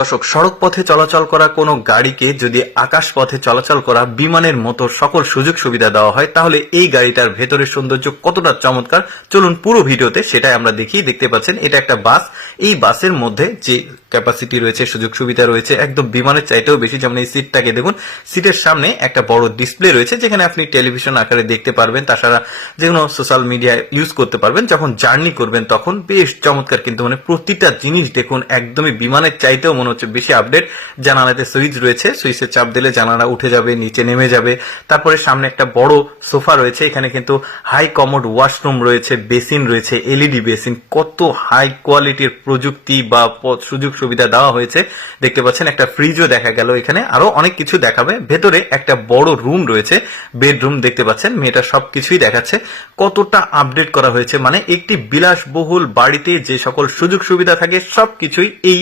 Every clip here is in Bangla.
দর্শক, সড়ক পথে চলাচল করা কোনো গাড়িকে যদি আকাশ পথে চলাচল করা বিমানের মতো সকল সুযোগ সুবিধা দেওয়া হয়, তাহলে এই গাড়িটার ভেতরের সৌন্দর্য কতটা চমৎকার? চলুন পুরো ভিডিওতে সেটাই আমরা দেখি দেখতে পাচ্ছেন। এটা একটা বাস। এই বাসের মধ্যে যে ক্যাপাসিটি রয়েছে, সুযোগ সুবিধা রয়েছে, একদম বিমানের চাইতেও বেশি। যেমন এই সিটটাকে দেখুন, সিটের সামনে একটা বড় ডিসপ্লে রয়েছে, যেখানে আপনি টেলিভিশন আকারে দেখতে পারবেন। তাছাড়া যে কোনো সোশ্যাল মিডিয়া ইউজ করতে পারবেন। যখন জার্নি করবেন, তখন বেশ চমৎকার। কিন্তু মানে প্রতিটা জিনিস দেখুন, একদমই বিমানের চাইতেও মনে হচ্ছে বেশি আপডেট জানালাতে সুইচ রয়েছে সুইচে চাপ দিলে জানালা উঠে যাবে, নিচে নেমে যাবে। তারপরে সামনে একটা বড় সোফা রয়েছে, এখানে কিন্তু হাই কমোড ওয়াশরুম রয়েছে বেসিন রয়েছে এলইডি বেসিন কত হাই কোয়ালিটির প্রযুক্তি বা সুযোগ সুবিধা দেওয়া হয়েছে। দেখতে পাচ্ছেন একটা ফ্রিজও দেখা গেল এখানে। আরও অনেক কিছু দেখাবে। ভেতরে একটা বড় রুম রয়েছে বেডরুম দেখতে পাচ্ছেন। মেয়েটা সবকিছুই দেখাচ্ছে। কতটা আপডেট করা হয়েছে মানে একটি বিলাসবহুল বাড়িতে যে সকল সুযোগ সুবিধা থাকে, সবকিছুই এই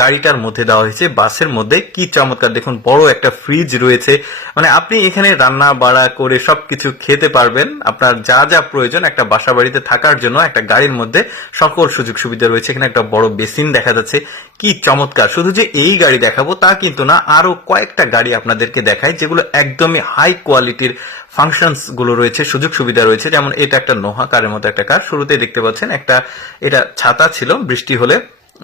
গাড়িটার মধ্যে দেওয়া হয়েছে। বাসের মধ্যে কি চমৎকার। দেখুন, বড় একটা ফ্রিজ রয়েছে। মানে আপনি এখানে রান্না বাড়া করে সবকিছু খেতে পারবেন। আপনার যা যা প্রয়োজন একটা বাসা বাড়িতে থাকার জন্য একটা গাড়ির মধ্যে সকল সুযোগ সুবিধা রয়েছে। এখানে একটা বড় বেসিন দেখা যাচ্ছে। কি চমৎকার। শুধু যে এই গাড়ি দেখাবো তা কিন্তু না, আরও কয়েকটা গাড়ি আপনাদেরকে দেখাই, যেগুলো একদমই হাই কোয়ালিটির ফাংশনসগুলো রয়েছে, সুযোগ সুবিধা রয়েছে। যেমন এটা একটা নোহা কারের মতো একটা কার শুরুতে দেখতে পাচ্ছেন, একটা, এটা ছাতা ছিল, বৃষ্টি হলে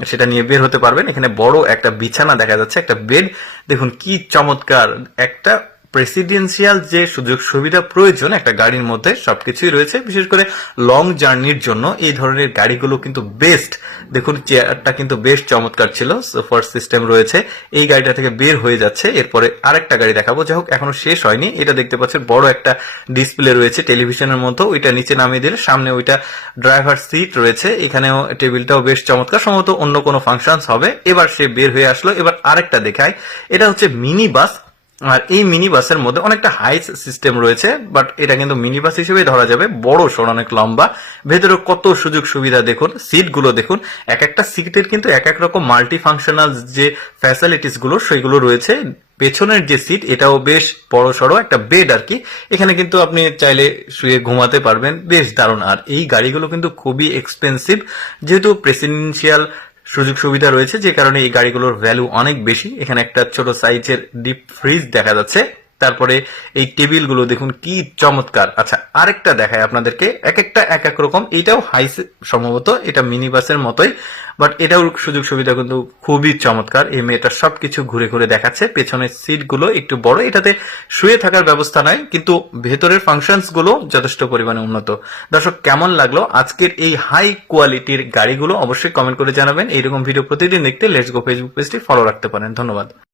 সেটা নিয়ে বের হতে পারবেন। এখানে বড় একটা বিছানা দেখা যাচ্ছে, একটা বেড। দেখুন কি চমৎকার, একটা প্রেসিডেন্সিয়াল যে সুযোগ সুবিধা প্রয়োজন, একটা গাড়ির মধ্যে সবকিছুই রয়েছে, বিশেষ করে লং জার্নির জন্য এই ধরনের গাড়িগুলো কিন্তু বেস্ট দেখুন চেয়ারটা কিন্তু বেশ চমৎকার ছিল সোফার সিস্টেম রয়েছে, এই গাড়িটা থেকে বের হয়ে যাচ্ছে, এরপরে আরেকটা গাড়ি দেখাবো, যাই হোক, এখনও শেষ হয়নি, এটা দেখতে পাচ্ছেন বড় একটা ডিসপ্লে রয়েছে টেলিভিশনের মতো, ওইটা নিচে নামিয়ে দিলে সামনে ওইটা ড্রাইভার সিট রয়েছে, এখানেও টেবিলটাও বেশ চমৎকার, সম্ভবত অন্য কোনো ফাংশনস হবে, এবার সে বের হয়ে আসলো, এবার আরেকটা দেখায়, এটা হচ্ছে মিনি বাস আর এই মিনি বাসের মধ্যে অনেকটা হাই সিস্টেম রয়েছে বাট এটা কিন্তু মিনি বাস হিসেবে ধরা যাবে। বড় সড়, অনেক লম্বা। ভেতরে কত সুযোগ সুবিধা দেখুন সিটগুলো দেখুন। এক একটা সিটের কিন্তু এক এক রকম মাল্টি ফাংশনাল যে ফ্যাসিলিটিসগুলো সেগুলো রয়েছে। পেছনের যে সিট এটাও বেশ বড় সড়ো, একটা বেড আর কি। এখানে কিন্তু আপনি চাইলে শুয়ে ঘুমাতে পারবেন। বেশ দারুণ। আর এই গাড়িগুলো কিন্তু খুবই এক্সপেন্সিভ যেহেতু প্রেসিডেন্সিয়াল সুযোগ সুবিধা রয়েছে, যে কারণে এই গাড়িগুলোর ভ্যালু অনেক বেশি। এখানে একটা ছোট সাইজের ডিপ ফ্রিজ দেখা যাচ্ছে। তারপরে এই টেবিলগুলো দেখুন কি চমৎকার। আচ্ছা আরেকটা দেখায় আপনাদেরকে। এক একটা, এক এক রকম। এটাও হাই সম্ভবত এটা মিনি বাসের মতোই বাট এটাও সুযোগ সুবিধা কিন্তু খুবই চমৎকার। এই মেয়েটা সবকিছু ঘুরে ঘুরে দেখাচ্ছে। পেছনের সিটগুলো একটু বড়। এটাতে শুয়ে থাকার ব্যবস্থা নয় কিন্তু ভেতরের ফাংশনসগুলো যথেষ্ট পরিমাণে উন্নত। দর্শক, কেমন লাগল? আজকের এই হাই কোয়ালিটির গাড়িগুলো অবশ্যই কমেন্ট করে জানাবেন। এইরকম ভিডিও প্রতিদিন দেখতে লেটস গো ফেসবুক পেজটি ফলো রাখতে পারেন। ধন্যবাদ।